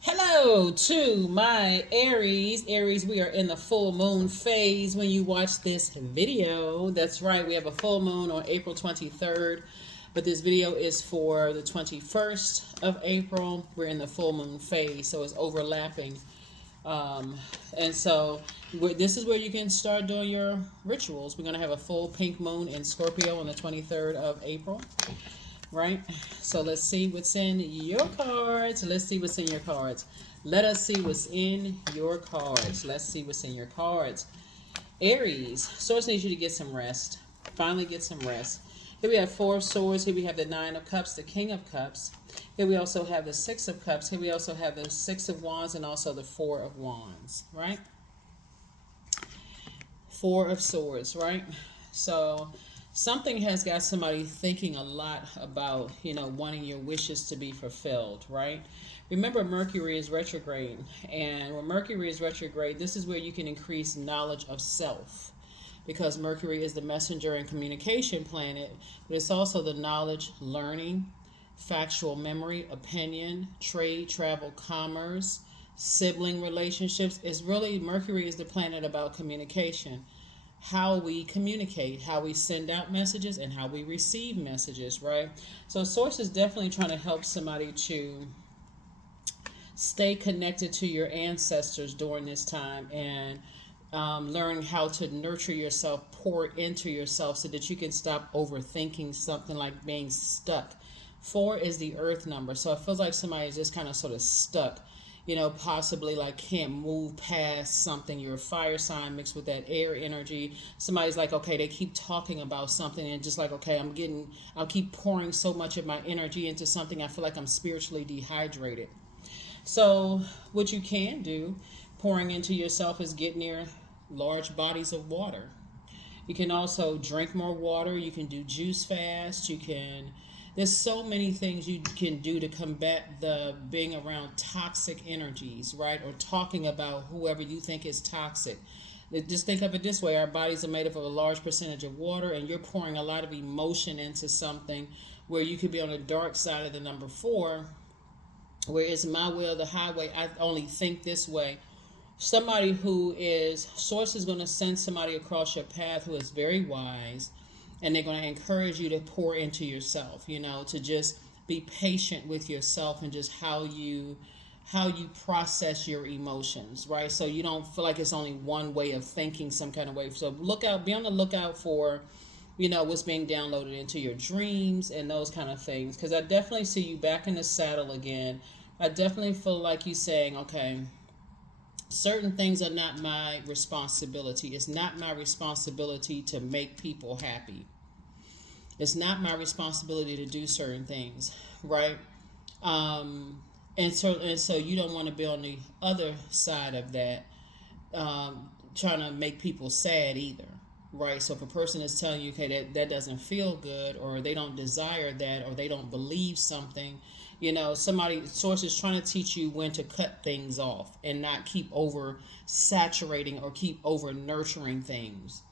Hello to my Aries. Aries, we are in the full moon phase when you watch this video. That's right, we have a full moon on April 23rd, but this video is for the 21st of April. We're in the full moon phase, so it's overlapping. Um, and so this is where you can start doing your rituals. We're going to have a full pink moon in Scorpio on the 23rd of April, right? So let's see what's in your cards. Let's see what's in your cards. Let us see what's in your cards. Let's see what's in your cards. Aries, Source needs you to get some rest. Finally get some rest. Here we have Four of Swords. Here we have the Nine of Cups, the King of Cups. Here we also have the Six of Cups. Here we also have the Six of Wands and also the Four of Wands, right? Four of Swords, right? So something has got somebody thinking a lot about, wanting your wishes to be fulfilled, right? Remember, Mercury is retrograde. And when Mercury is retrograde, this is where you can increase knowledge of self. Because Mercury is the messenger and communication planet, but it's also the knowledge, learning, factual memory, opinion, trade, travel, commerce, sibling relationships. Is really, Mercury is the planet about communication, how we communicate, how we send out messages, and how we receive messages, right? So Source is definitely trying to help somebody to stay connected to your ancestors during this time, and learn how to nurture yourself, pour into yourself so that you can stop overthinking something like being stuck. Four is the earth number, so it feels like somebody is just kind of sort of stuck, possibly like can't move past something. You're a fire sign mixed with that air energy. Somebody's like, okay, they keep talking about something and just like, okay, I'll keep pouring so much of my energy into something. I feel like I'm spiritually dehydrated. So what you can do, pouring into yourself, is get near large bodies of water. You can also drink more water. You can do juice fast. There's so many things you can do to combat the being around toxic energies, right? Or talking about whoever you think is toxic. Just think of it this way: our bodies are made up of a large percentage of water, and you're pouring a lot of emotion into something where you could be on the dark side of the number four, where it's my will, the highway, I only think this way. Somebody who is, Source is going to send somebody across your path who is very wise, and they're going to encourage you to pour into yourself, to just be patient with yourself and just how you process your emotions, right? So you don't feel like it's only one way of thinking some kind of way. So be on the lookout for, what's being downloaded into your dreams and those kind of things. Because I definitely see you back in the saddle again. I definitely feel like you saying, okay, certain things are not my responsibility. It's not my responsibility to make people happy. It's not my responsibility to do certain things, right? And so you don't want to be on the other side of that, trying to make people sad either, right? So if a person is telling you, okay, that doesn't feel good, or they don't desire that, or they don't believe something, Source is trying to teach you when to cut things off and not keep over saturating or keep over nurturing things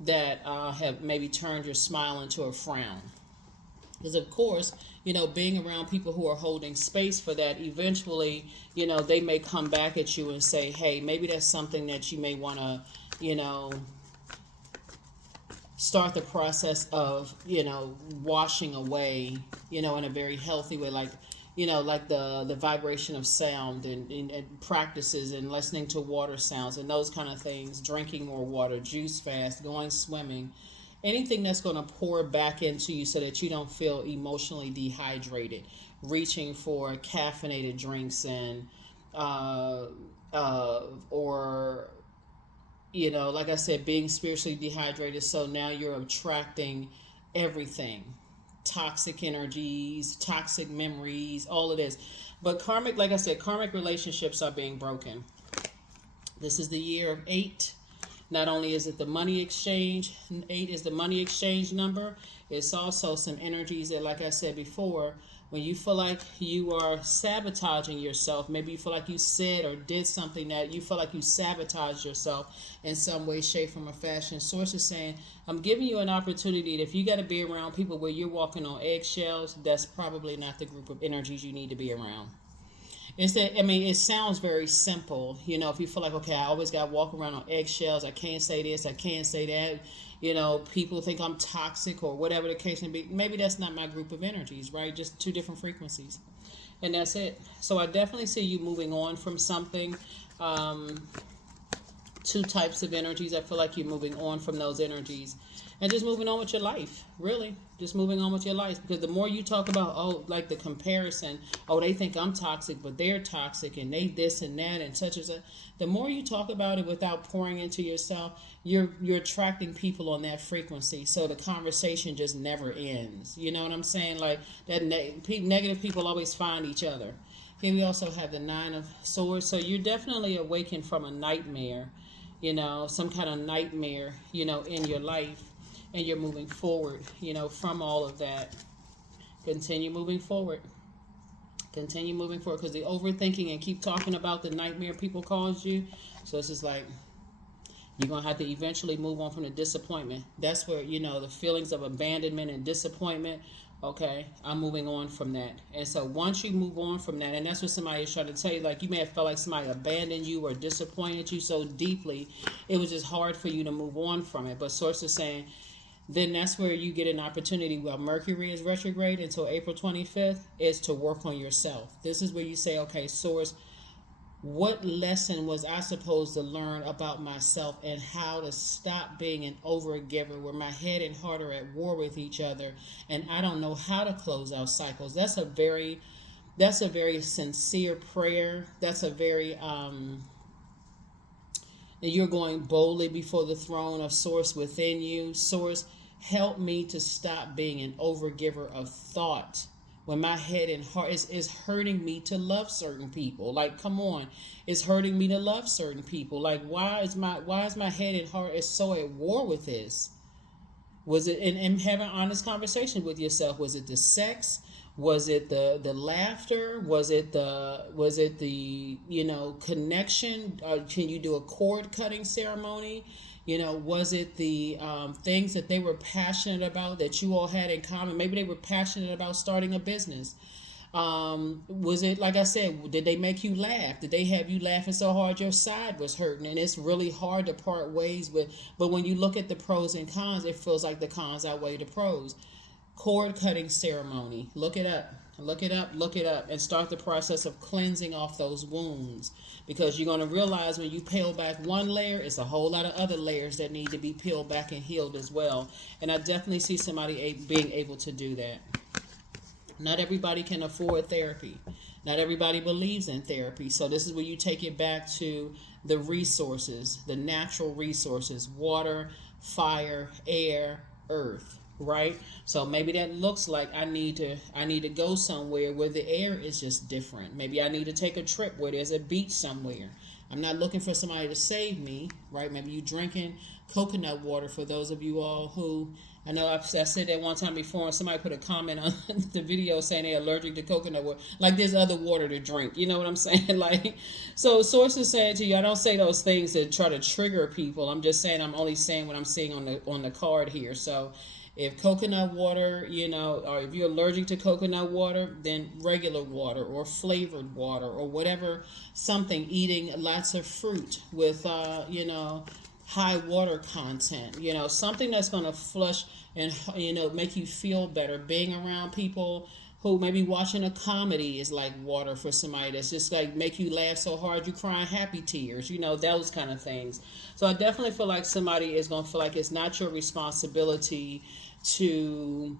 that have maybe turned your smile into a frown. Because of course, being around people who are holding space for that, eventually, they may come back at you and say, hey, maybe that's something that you may want to, start the process of, washing away, in a very healthy way, like the vibration of sound, and practices and listening to water sounds and those kind of things, drinking more water, juice fast, going swimming, anything that's going to pour back into you so that you don't feel emotionally dehydrated, reaching for caffeinated drinks and or like I said, being spiritually dehydrated. So now you're attracting everything, toxic energies, toxic memories, all of this. But karmic, like I said, karmic relationships are being broken. This is the year of 8. Not only is it the money exchange, 8 is the money exchange number, it's also some energies that, like I said before, when you feel like you are sabotaging yourself, maybe you feel like you said or did something that you feel like you sabotaged yourself in some way, shape, form, or fashion. Source is saying, I'm giving you an opportunity that if you got to be around people where you're walking on eggshells, that's probably not the group of energies you need to be around. It's that, I mean, it sounds very simple. If you feel like, okay, I always got to walk around on eggshells. I can't say this. I can't say that. People think I'm toxic or whatever the case may be. Maybe that's not my group of energies, right? Just two different frequencies. And that's it. So I definitely see you moving on from something. Two types of energies. I feel like you're moving on from those energies and just moving on with your life. Really, just moving on with your life. Because the more you talk about, like the comparison, they think I'm toxic, but they're toxic, and they this and that and such as that. The more you talk about it without pouring into yourself, you're attracting people on that frequency. So the conversation just never ends. You know what I'm saying? Like that, negative people always find each other. Here we also have the Nine of Swords. So you're definitely awakened from a nightmare. Some kind of nightmare, in your life, and you're moving forward, from all of that. Continue moving forward. Continue moving forward, because the overthinking and keep talking about the nightmare people caused you. So it's just like, you're going to have to eventually move on from the disappointment. That's where, the feelings of abandonment and disappointment. Okay, I'm moving on from that. And so once you move on from that, and that's what somebody is trying to tell you, like you may have felt like somebody abandoned you or disappointed you so deeply, it was just hard for you to move on from it. But Source is saying, then that's where you get an opportunity while Mercury is retrograde until April 25th, is to work on yourself. This is where you say, okay, Source, what lesson was I supposed to learn about myself and how to stop being an overgiver where my head and heart are at war with each other and I don't know how to close out cycles? That's a very sincere prayer. That's a very you're going boldly before the throne of Source within you. Source, help me to stop being an overgiver of thought when my head and heart is hurting me to love certain people. Like, come on, it's hurting me to love certain people. Like, why is my head and heart is so at war with this? Was it, and having an honest conversation with yourself? Was it the sex? Was it the laughter? Was it the connection? Can you do a cord cutting ceremony? Was it the things that they were passionate about that you all had in common? Maybe they were passionate about starting a business. Was it, like I said, did they make you laugh? Did they have you laughing so hard your side was hurting? And it's really hard to part ways with, but when you look at the pros and cons, it feels like the cons outweigh the pros. Cord cutting ceremony. Look it up, and start the process of cleansing off those wounds, because you're going to realize when you peel back one layer, it's a whole lot of other layers that need to be peeled back and healed as well. And I definitely see somebody being able to do that. Not everybody can afford therapy. Not everybody believes in therapy. So this is where you take it back to the resources, the natural resources: water, fire, air, earth. Right? So maybe that looks like I need to go somewhere where the air is just different. Maybe I need to take a trip where there's a beach somewhere. I'm not looking for somebody to save me, right? Maybe you drinking coconut water. For those of you all who, I know I said that one time before, and somebody put a comment on the video saying they're allergic to coconut water. Like, there's other water to drink. You know what I'm saying? Like, so Source is saying to you, I don't say those things to try to trigger people. I'm just saying, I'm only saying what I'm seeing on the card here. So if coconut water, or if you're allergic to coconut water, then regular water or flavored water or whatever, something, eating lots of fruit with, high water content, something that's going to flush and, make you feel better. Being around people who maybe watching a comedy is like water for somebody that's just like make you laugh so hard you crying happy tears, those kind of things. So I definitely feel like somebody is going to feel like it's not your responsibility to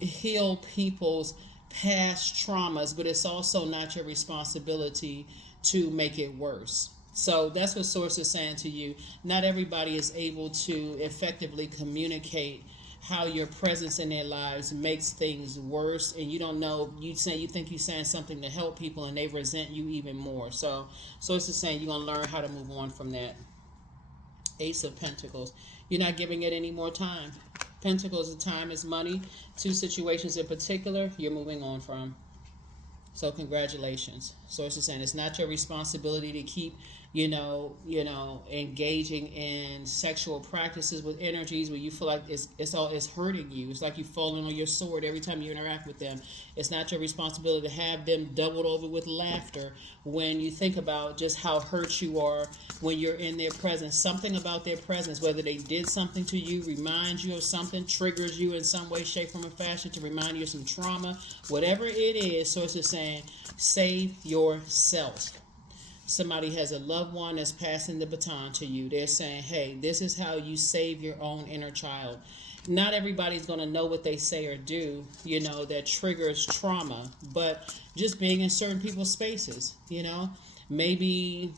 heal people's past traumas, but it's also not your responsibility to make it worse. So that's what Source is saying to you. Not everybody is able to effectively communicate how your presence in their lives makes things worse, and you don't know, you think you're saying something to help people and they resent you even more. So Source is saying you're going to learn how to move on from that. Ace of Pentacles. You're not giving it any more time. Pentacles, the time is money. Two situations in particular you're moving on from. So congratulations. Source is saying it's not your responsibility to keep, engaging in sexual practices with energies where you feel like it's hurting you. It's like you falling on your sword every time you interact with them. It's not your responsibility to have them doubled over with laughter when you think about just how hurt you are when you're in their presence. Something about their presence, whether they did something to you, reminds you of something, triggers you in some way, shape, form, or fashion to remind you of some trauma, whatever it is. Source is saying, save yourself. Somebody has a loved one that's passing the baton to you. They're saying, hey, this is how you save your own inner child. Not everybody's going to know what they say or do, that triggers trauma, but just being in certain people's spaces, maybe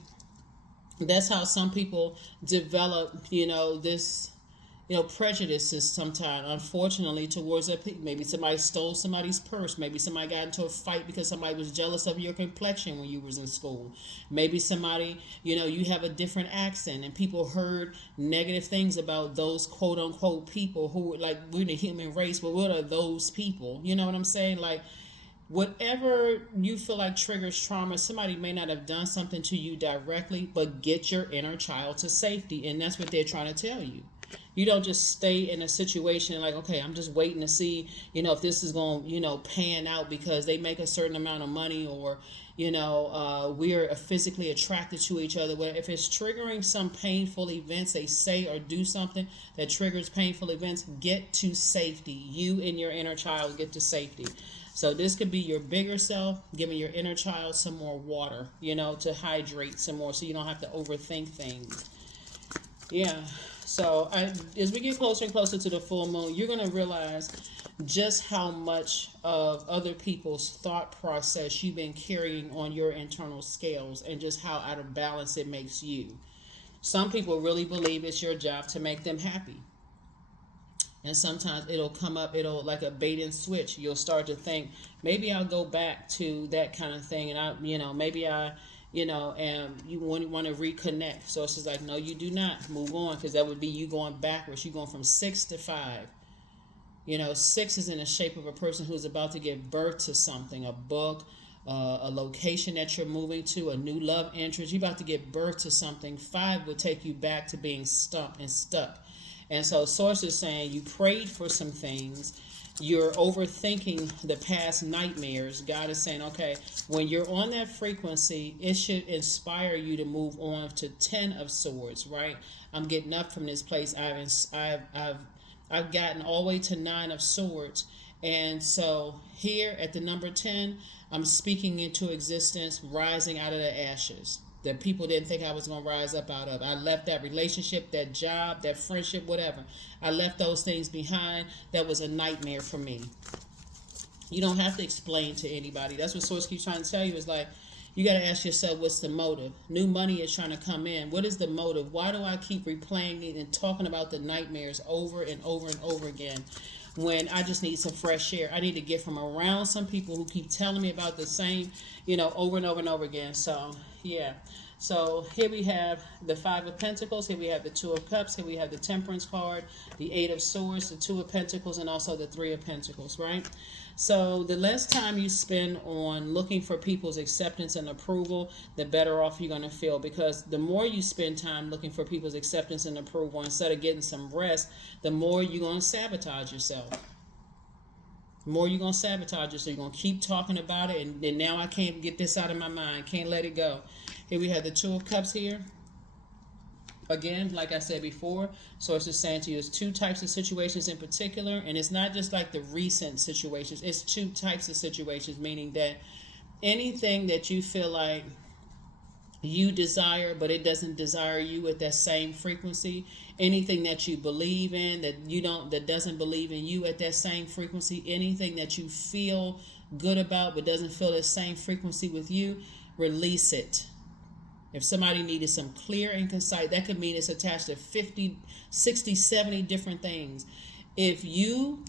that's how some people develop, this prejudices sometimes, unfortunately, towards a people. Maybe somebody stole somebody's purse. Maybe somebody got into a fight because somebody was jealous of your complexion when you was in school. Maybe somebody, you have a different accent and people heard negative things about those quote unquote people who, like, we're the human race, but what are those people? You know what I'm saying? Like, whatever you feel like triggers trauma, somebody may not have done something to you directly, but get your inner child to safety. And that's what they're trying to tell you. You don't just stay in a situation like, okay, I'm just waiting to see, if this is going to, pan out because they make a certain amount of money, or, we're physically attracted to each other. If it's triggering some painful events, they say or do something that triggers painful events, get to safety. You and your inner child get to safety. So this could be your bigger self giving your inner child some more water, to hydrate some more so you don't have to overthink things. Yeah. So as we get closer and closer to the full moon, you're going to realize just how much of other people's thought process you've been carrying on your internal scales and just how out of balance it makes you. Some people really believe it's your job to make them happy. And sometimes it'll come up, it'll like a bait and switch. You'll start to think, maybe I'll go back to that kind of thing. And maybe I and you want to reconnect. So it's just like, no, you do not. Move on, because that would be you going backwards. You're going from 6 to 5. 6 is in the shape of a person who's about to give birth to something, a book, a location that you're moving to, a new love interest. You're about to give birth to something. 5 will take you back to being stuck. And so Source is saying you prayed for some things. You're overthinking the past nightmares. God is saying, okay, when you're on that frequency, it should inspire you to move on to 10 of Swords, right? I'm getting up from this place. I've gotten all the way to 9 of Swords. And so here at the number 10, I'm speaking into existence, rising out of the ashes that people didn't think I was going to rise up out of. I left that relationship, that job, that friendship, whatever. I left those things behind. That was a nightmare for me. You don't have to explain to anybody. That's what Source keeps trying to tell you. Is like, you got to ask yourself, what's the motive? New money is trying to come in. What is the motive? Why do I keep replaying it and talking about the nightmares over and over and over again, when I just need some fresh air? I need to get from around some people who keep telling me about the same, over and over and over again. So, yeah. So here we have the 5 of Pentacles. Here we have the 2 of Cups. Here we have the Temperance card, the 8 of Swords, the 2 of Pentacles, and also the 3 of Pentacles, right? So the less time you spend on looking for people's acceptance and approval, the better off you're going to feel, because the more you spend time looking for people's acceptance and approval instead of getting some rest, the more you're going to sabotage yourself. The more you're going to sabotage yourself. You're going to keep talking about it, and now I can't get this out of my mind. Can't let it go. Here we have the 2 of Cups here. Again, like I said before, Source is saying to you, it's 2 types of situations in particular, and it's not just like the recent situations. It's 2 types of situations, meaning that anything that you feel like you desire, but it doesn't desire you at that same frequency. Anything that you believe in that doesn't believe in you at that same frequency. Anything that you feel good about but doesn't feel the same frequency with you, release it. If somebody needed some clear and concise, that could mean it's attached to 50, 60, 70 different things. If you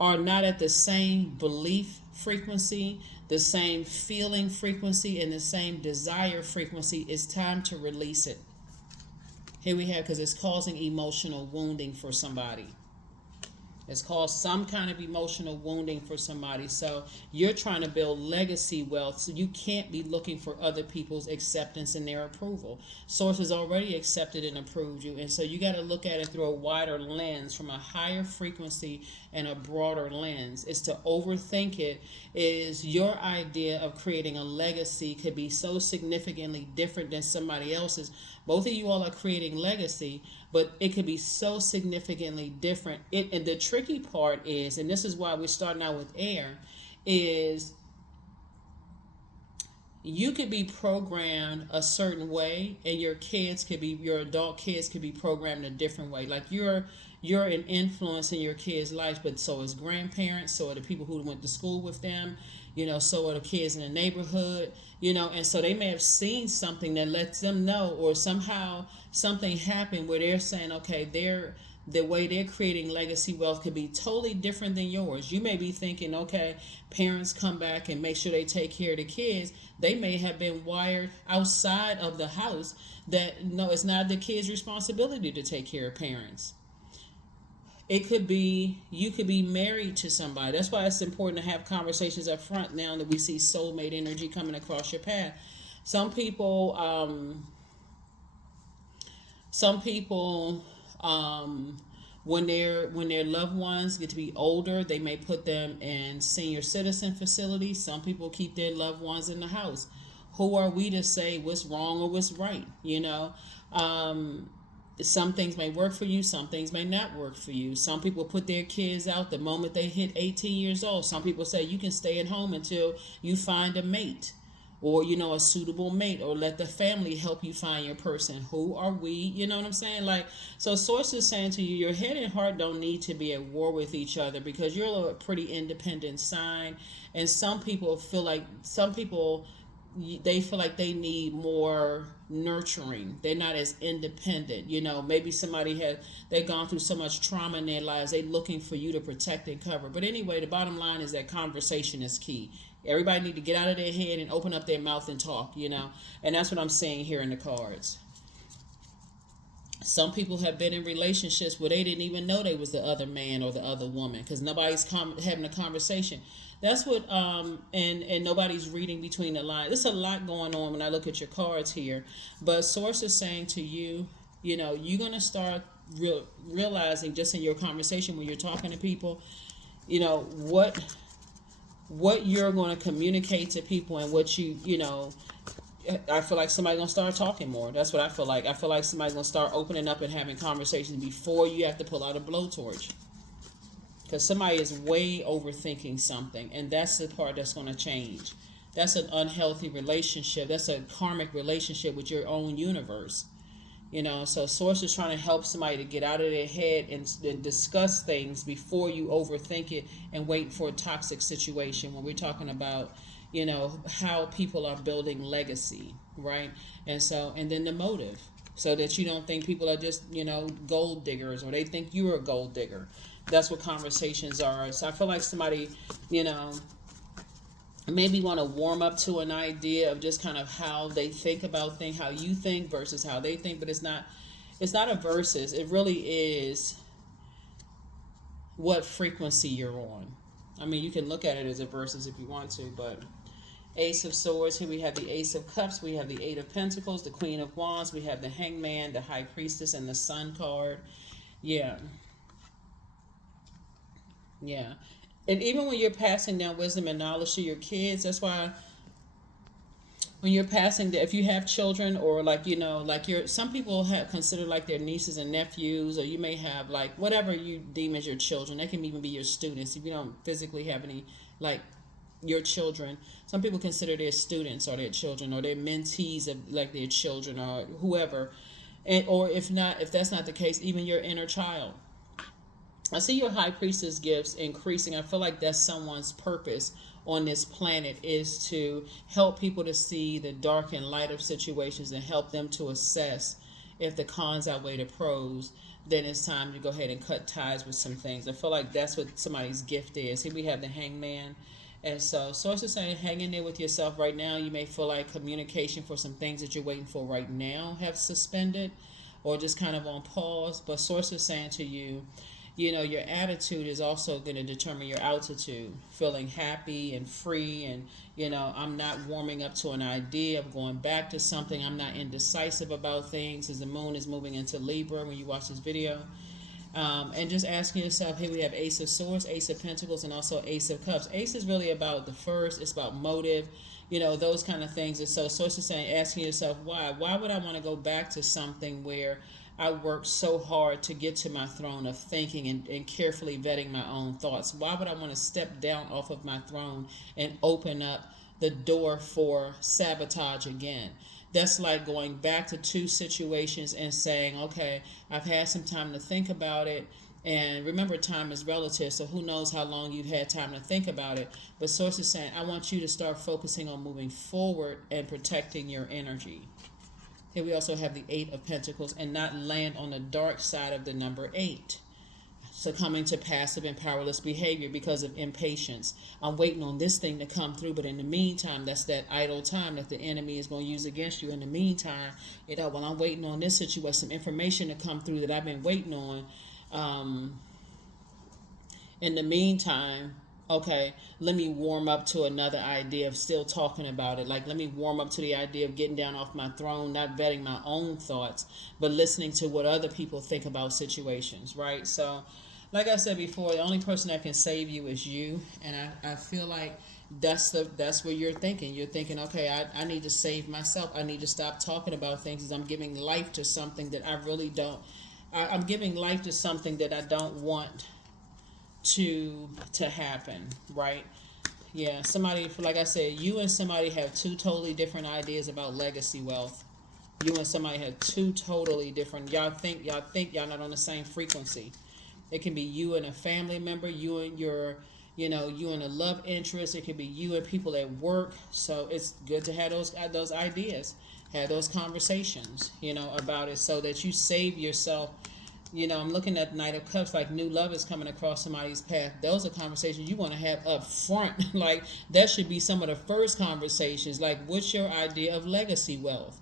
are not at the same belief frequency, the same feeling frequency, and the same desire frequency, it's time to release it. Here we have, because it's causing emotional wounding for somebody. It's caused some kind of emotional wounding for somebody. So you're trying to build legacy wealth. So you can't be looking for other people's acceptance and their approval. Source has already accepted and approved you. And so you got to look at it through a wider lens, from a higher frequency and a broader lens. It's to overthink it. Is your idea of creating a legacy could be so significantly different than somebody else's. Both of you all are creating legacy, but it could be so significantly different. And the tricky part is, and this is why we're starting out with air, is you could be programmed a certain way, and your adult kids could be programmed a different way. Like you're an influence in your kids' lives, but so is grandparents, so are the people who went to school with them, so are the kids in the neighborhood, and so they may have seen something that lets them know, or somehow something happened where they're saying, okay, the way they're creating legacy wealth could be totally different than yours. You may be thinking, okay, parents come back and make sure they take care of the kids. They may have been wired outside of the house that, no, it's not the kids' responsibility to take care of parents. It could be you could be married to somebody. That's why it's important to have conversations up front now that we see soulmate energy coming across your path. Some people, when their loved ones get to be older, they may put them in senior citizen facilities. Some people keep their loved ones in the house. Who are we to say what's wrong or what's right? Some things may work for you, some things may not work for you. Some people put their kids out the moment they hit 18 years old. Some people say you can stay at home until you find a mate, or a suitable mate, or let the family help you find your person. Who are we? You know what I'm saying? So Source is saying to you, your head and heart don't need to be at war with each other, because you're a pretty independent sign. And some people they feel like they need more nurturing. They're not as independent. Maybe they've gone through so much trauma in their lives, they're looking for you to protect and cover. But anyway, the bottom line is that conversation is key. Everybody need to get out of their head and open up their mouth and talk, and that's what I'm saying here in the cards. Some people have been in relationships where they didn't even know they was the other man or the other woman, because nobody's having a conversation. That's what and nobody's reading between the lines. There's a lot going on when I look at your cards here, but Source is saying to you, you're gonna start realizing, just in your conversation when you're talking to people, what you're going to communicate to people, and what I feel like somebody's going to start talking more. That's what I feel like. I feel like somebody's going to start opening up and having conversations before you have to pull out a blowtorch. Because somebody is way overthinking something, and that's the part that's going to change. That's an unhealthy relationship. That's a karmic relationship with your own universe. So Source is trying to help somebody to get out of their head and discuss things before you overthink it and wait for a toxic situation. When we're talking about, how people are building legacy, right? And then the motive, so that you don't think people are just, gold diggers, or they think you're a gold digger. That's what conversations are. So I feel like somebody, maybe want to warm up to an idea of just kind of how they think about things, how you think versus how they think. But it's not a versus. It really is what frequency you're on. I mean, you can look at it as a versus if you want to, but Ace of Swords, here we have the Ace of Cups, we have the Eight of Pentacles, the Queen of Wands, we have the Hangman, the High Priestess, and the Sun card. Yeah. And even when you're passing down wisdom and knowledge to your kids, that's why when you're passing, if you have children, or some people have considered like their nieces and nephews, or you may have like whatever you deem as your children. They can even be your students if you don't physically have any like your children. Some people consider their students or their children, or their mentees of like their children, or whoever. Or if that's not the case, even your inner child. I see your High Priestess gifts increasing. I feel like that's someone's purpose on this planet, is to help people to see the dark and light of situations and help them to assess if the cons outweigh the pros. Then it's time to go ahead and cut ties with some things. I feel like that's what somebody's gift is. Here we have the Hangman. And so Source is saying, hang in there with yourself right now. You may feel like communication for some things that you're waiting for right now have suspended, or just kind of on pause. But Source is saying to you, your attitude is also going to determine your altitude. Feeling happy and free, and I'm not warming up to an idea of going back to something. I'm not indecisive about things, as the moon is moving into Libra when you watch this video. And just asking yourself, here we have Ace of Swords, Ace of Pentacles, and also Ace of Cups. Ace is really about the first. It's about motive, those kind of things. And so Source is saying, asking yourself, why? Why would I want to go back to something where I worked so hard to get to my throne of thinking and carefully vetting my own thoughts? Why would I want to step down off of my throne and open up the door for sabotage again? That's like going back to two situations and saying, okay, I've had some time to think about it. And remember, time is relative, so who knows how long you've had time to think about it. But Source is saying, I want you to start focusing on moving forward and protecting your energy. Here we also have the Eight of Pentacles, and not land on the dark side of the number 8. Succumbing to passive and powerless behavior because of impatience. I'm waiting on this thing to come through, but in the meantime, that's that idle time that the enemy is going to use against you. In the meantime, while I'm waiting on this situation, some information to come through that I've been waiting on. In the meantime, okay, let me warm up to another idea of still talking about it. Like, let me warm up to the idea of getting down off my throne, not vetting my own thoughts, but listening to what other people think about situations, right? So, like I said before, the only person that can save you is you. And I feel like that's where you're thinking. You're thinking, okay, I need to save myself. I need to stop talking about things, as I'm giving life to something that I really don't. I'm giving life to something that I don't want to happen, right? Yeah, somebody, like I said, you and somebody have two totally different ideas about legacy wealth. You and somebody have two totally different. Y'all think y'all not on the same frequency. It can be you and a family member, you and your, you and a love interest. It can be you and people at work. So it's good to have those ideas, have those conversations, about it, so that you save yourself. I'm looking at Knight of Cups, like new love is coming across somebody's path. Those are conversations you want to have up front. Like, that should be some of the first conversations. Like, what's your idea of legacy wealth?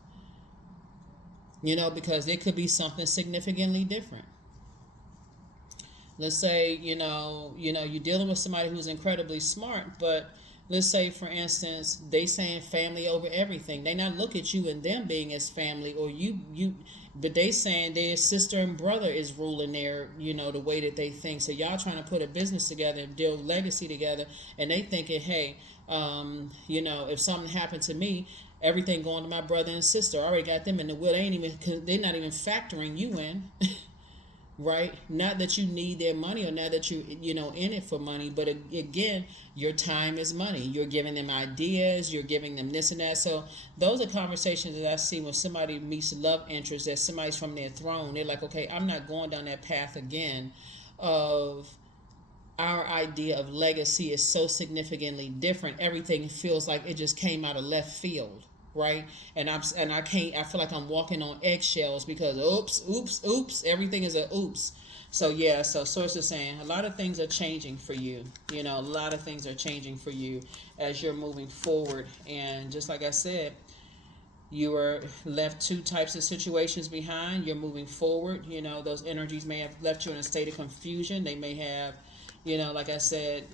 Because it could be something significantly different. Let's say, you're dealing with somebody who's incredibly smart, but let's say, for instance, they saying family over everything. They not look at you and them being as family, or but they saying their sister and brother is ruling their, the way that they think. So y'all trying to put a business together and build legacy together, and they thinking, hey, if something happened to me, everything going to my brother and sister. I already got them in the will. They're not even factoring you in. Right? Not that you need their money, or not that you in it for money, but again, your time is money. You're giving them ideas, you're giving them this and that. So those are conversations that I see when somebody meets love interest, that somebody's from their throne. They're like, okay, I'm not going down that path again. Of our idea of legacy is so significantly different. Everything feels like it just came out of left field. Right? And I feel like I'm walking on eggshells, because oops, everything is a oops. So yeah, so Source is saying a lot of things are changing for you. A lot of things are changing for you as you're moving forward. And just like I said, you were left two types of situations behind. You're moving forward. Those energies may have left you in a state of confusion. They may have, like I said,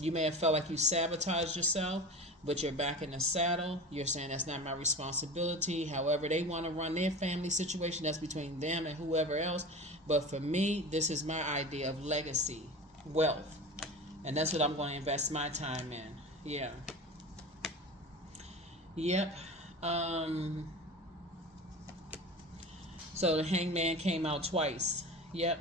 you may have felt like you sabotaged yourself, but you're back in the saddle. You're saying that's not my responsibility. However they want to run their family situation, that's between them and whoever else. But for me, this is my idea of legacy wealth. And that's what I'm going to invest my time in. Yeah. Yep. So the Hangman came out twice. Yep.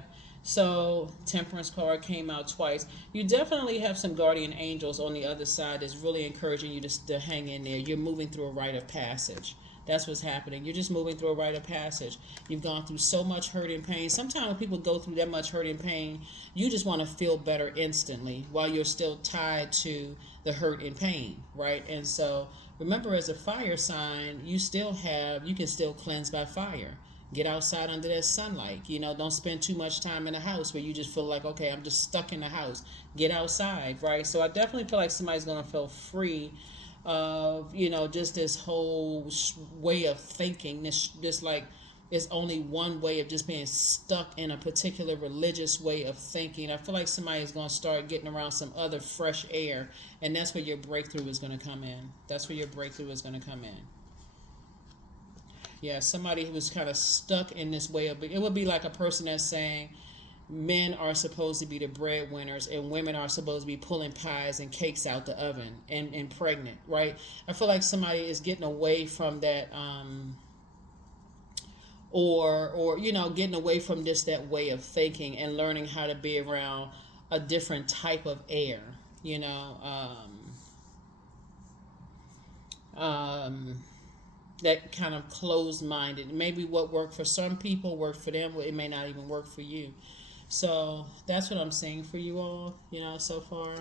So Temperance card came out twice. You definitely have some guardian angels on the other side that's really encouraging you to hang in there. You're moving through a rite of passage. That's what's happening. You're just moving through a rite of passage. You've gone through so much hurt and pain. Sometimes when people go through that much hurt and pain, you just want to feel better instantly while you're still tied to the hurt and pain, right? And so remember, as a fire sign, you can still cleanse by fire. Get outside under that sunlight. Don't spend too much time in the house where you just feel like, okay, I'm just stuck in the house. Get outside, right? So I definitely feel like somebody's going to feel free of, just this whole way of thinking, this like It's only one way of just being stuck in a particular religious way of thinking. I feel like somebody is going to start getting around some other fresh air, and that's where your breakthrough is going to come in. That's where your breakthrough is going to come in. Yeah, somebody who was kind of stuck in this way of, it would be like a person that's saying men are supposed to be the breadwinners and women are supposed to be pulling pies and cakes out the oven and pregnant, right? I feel like somebody is getting away from that, or getting away from just that way of thinking and learning how to be around a different type of air, that kind of closed-minded. Maybe what worked for some people worked for them, but it may not even work for you. So that's what I'm saying for you all, so far.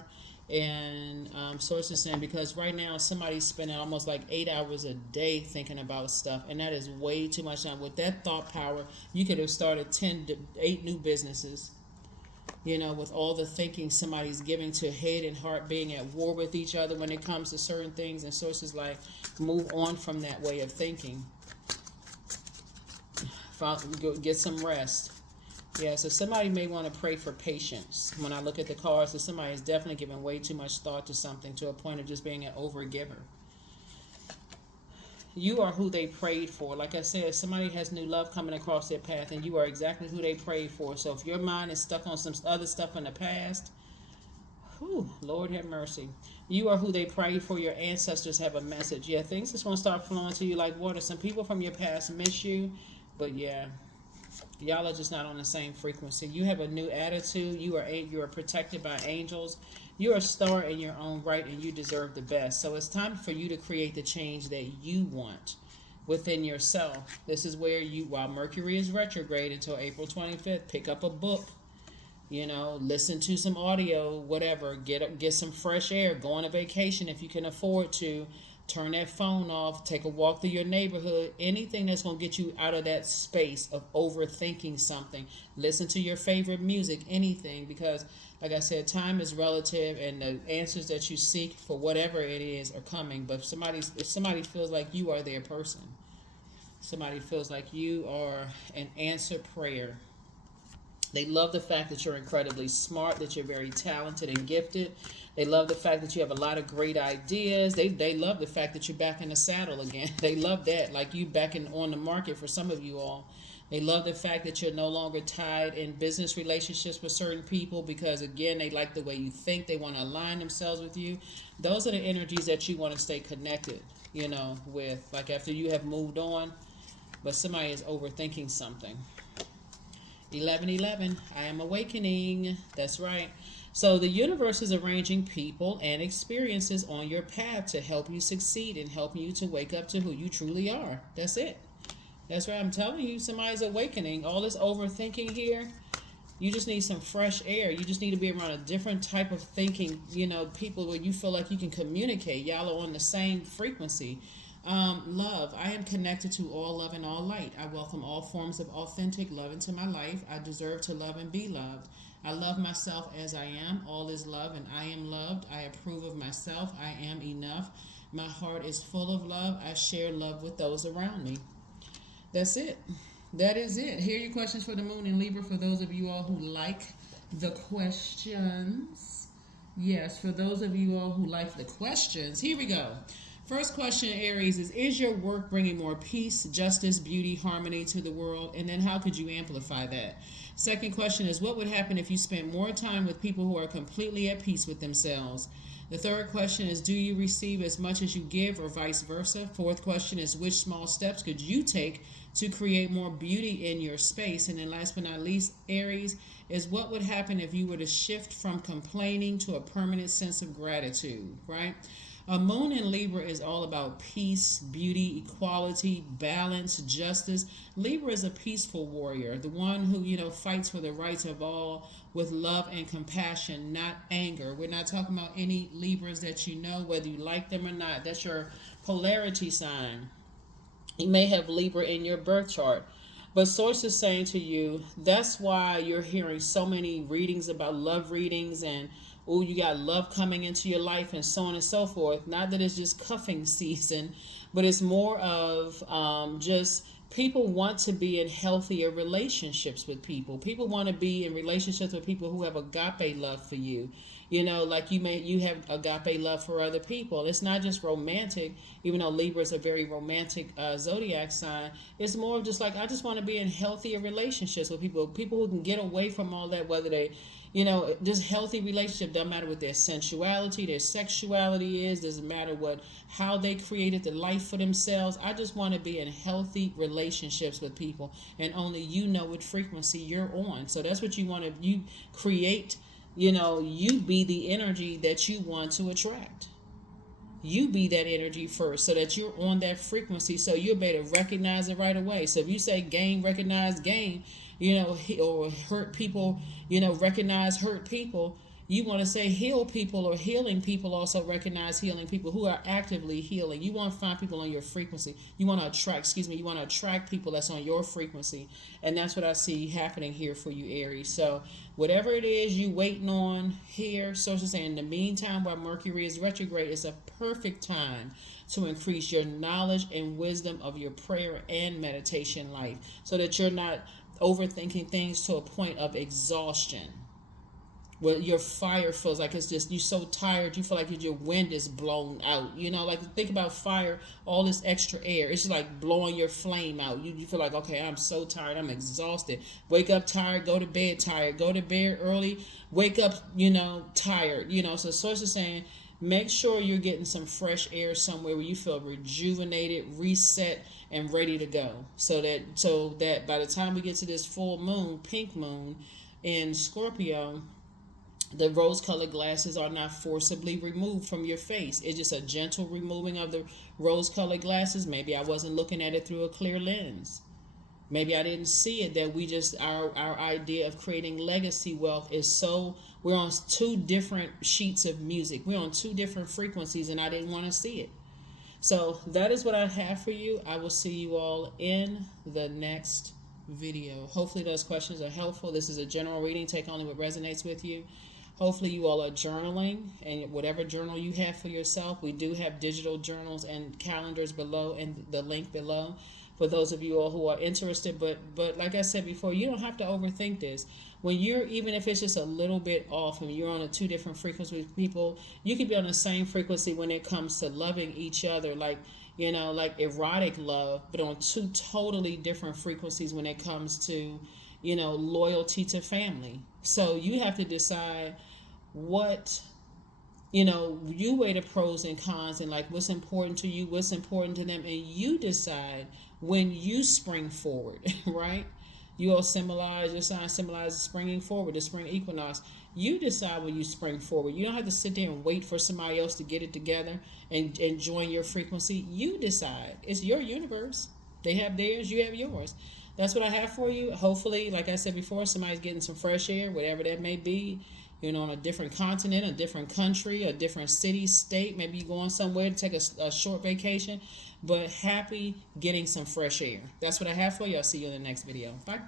And sources saying, because right now somebody's spending almost like 8 hours a day thinking about stuff, and that is way too much time. With that thought power, you could have started 8 new businesses, with all the thinking somebody's giving to head and heart being at war with each other when it comes to certain things. And sources like, move on from that way of thinking. Get some rest. Yeah, so somebody may want to pray for patience. When I look at the cards, so somebody is definitely giving way too much thought to something to a point of just being an overgiver. You are who they prayed for. Like I said, somebody has new love coming across their path, and you are exactly who they prayed for. So if your mind is stuck on some other stuff in the past, whew, Lord have mercy. You are who they prayed for. Your ancestors have a message. Yeah, things just want to start flowing to you like water. Some people from your past miss you, but yeah, y'all are just not on the same frequency. You have a new attitude. You are protected by angels. You're a star in your own right, and you deserve the best. So it's time for you to create the change that you want within yourself. This is where while Mercury is retrograde until April 25th, pick up a book, listen to some audio, whatever, get some fresh air, go on a vacation if you can afford to. Turn that phone off, take a walk through your neighborhood, anything that's going to get you out of that space of overthinking something. Listen to your favorite music, anything, because like I said, time is relative, and the answers that you seek for whatever it is are coming. But if somebody feels like you are their person, somebody feels like you are an answered prayer. They love the fact that you're incredibly smart, that you're very talented and gifted. They love the fact that you have a lot of great ideas. They love the fact that you're back in the saddle again. They love that, like you back on the market for some of you all. They love the fact that you're no longer tied in business relationships with certain people because, again, they like the way you think. They want to align themselves with you. Those are the energies that you want to stay connected, with, like after you have moved on, but somebody is overthinking something. 11:11, I am awakening. That's right. So the universe is arranging people and experiences on your path to help you succeed and help you to wake up to who you truly are. That's it. That's right. I'm telling you, somebody's awakening. All this overthinking here, you just need some fresh air. You just need to be around a different type of thinking, people where you feel like you can communicate. Y'all are on the same frequency. Love. I am connected to all love and all light. I welcome all forms of authentic love into my life. I deserve to love and be loved. I love myself as I am. All is love and I am loved. I approve of myself. I am enough. My heart is full of love. I share love with those around me. That's it. That is it. Here are your questions for the moon in Libra for those of you all who like the questions. Yes, for those of you all who like the questions. Here we go. First question, Aries, is your work bringing more peace, justice, beauty, harmony to the world? And then how could you amplify that? Second question is, what would happen if you spent more time with people who are completely at peace with themselves? The third question is, do you receive as much as you give or vice versa? Fourth question is, which small steps could you take to create more beauty in your space? And then last but not least, Aries, is what would happen if you were to shift from complaining to a permanent sense of gratitude, right? A moon in Libra is all about peace, beauty, equality, balance, justice. Libra is a peaceful warrior, the one who, fights for the rights of all with love and compassion, not anger. We're not talking about any Libras that you know, whether you like them or not. That's your polarity sign. You may have Libra in your birth chart. But source is saying to you, that's why you're hearing so many readings about love readings and you got love coming into your life and so on and so forth. Not that it's just cuffing season, but it's more of just People want to be in healthier relationships with people. People want to be in relationships with people who have agape love for you. Like you have agape love for other people. It's not just romantic, even though Libra is a very romantic zodiac sign. It's more of just like, I just want to be in healthier relationships with people who can get away from all that, whether they, just healthy relationship. Doesn't matter what their sensuality, their sexuality is. Doesn't matter how they created the life for themselves. I just want to be in healthy relationships with people, and only you know what frequency you're on. So that's what you create. You be the energy that you want to attract. You be that energy first, so that you're on that frequency, so you'll be able to recognize it right away. So if you say game, recognize game, or hurt people, recognize hurt people. You want to say heal people, or healing people also recognize healing people who are actively healing. You want to find people on your frequency. You want to attract people that's on your frequency. And that's what I see happening here for you, Aries. So whatever it is you waiting on here, so to say, in the meantime, while Mercury is retrograde, it's a perfect time to increase your knowledge and wisdom of your prayer and meditation life, so that you're not overthinking things to a point of exhaustion. Well, your fire feels like it's just, you're so tired, you feel like your wind is blown out. Like, think about fire, all this extra air. It's just like blowing your flame out. You feel like, okay, I'm so tired, I'm exhausted. Wake up tired, go to bed tired. Go to bed early, wake up, tired. So Source is saying, make sure you're getting some fresh air somewhere where you feel rejuvenated, reset, and ready to go. So that by the time we get to this full moon, pink moon in Scorpio, the rose-colored glasses are not forcibly removed from your face. It's just a gentle removing of the rose-colored glasses. Maybe I wasn't looking at it through a clear lens. Maybe I didn't see it, that we just, our idea of creating legacy wealth is so, we're on two different sheets of music. We're on two different frequencies, and I didn't want to see it. So that is what I have for you. I will see you all in the next video. Hopefully those questions are helpful. This is a general reading. Take only what resonates with you. Hopefully you all are journaling, and whatever journal you have for yourself. We do have digital journals and calendars below, and the link below for those of you all who are interested. But like I said before, you don't have to overthink this. When you're, even if it's just a little bit off and you're on a two different frequencies with people, you could be on the same frequency when it comes to loving each other, like erotic love, but on two totally different frequencies when it comes to, loyalty to family. So you have to decide what, you weigh the pros and cons, and like what's important to you, what's important to them, and you decide when you spring forward, right? You all symbolize, your sign symbolizes springing forward, the spring equinox. You decide when you spring forward. You don't have to sit there and wait for somebody else to get it together and join your frequency. You decide. It's your universe. They have theirs, you have yours. That's what I have for you. Hopefully, like I said before, somebody's getting some fresh air, whatever that may be, on a different continent, a different country, a different city, state. Maybe you're going somewhere to take a short vacation, but happy getting some fresh air. That's what I have for you. I'll see you in the next video. Bye.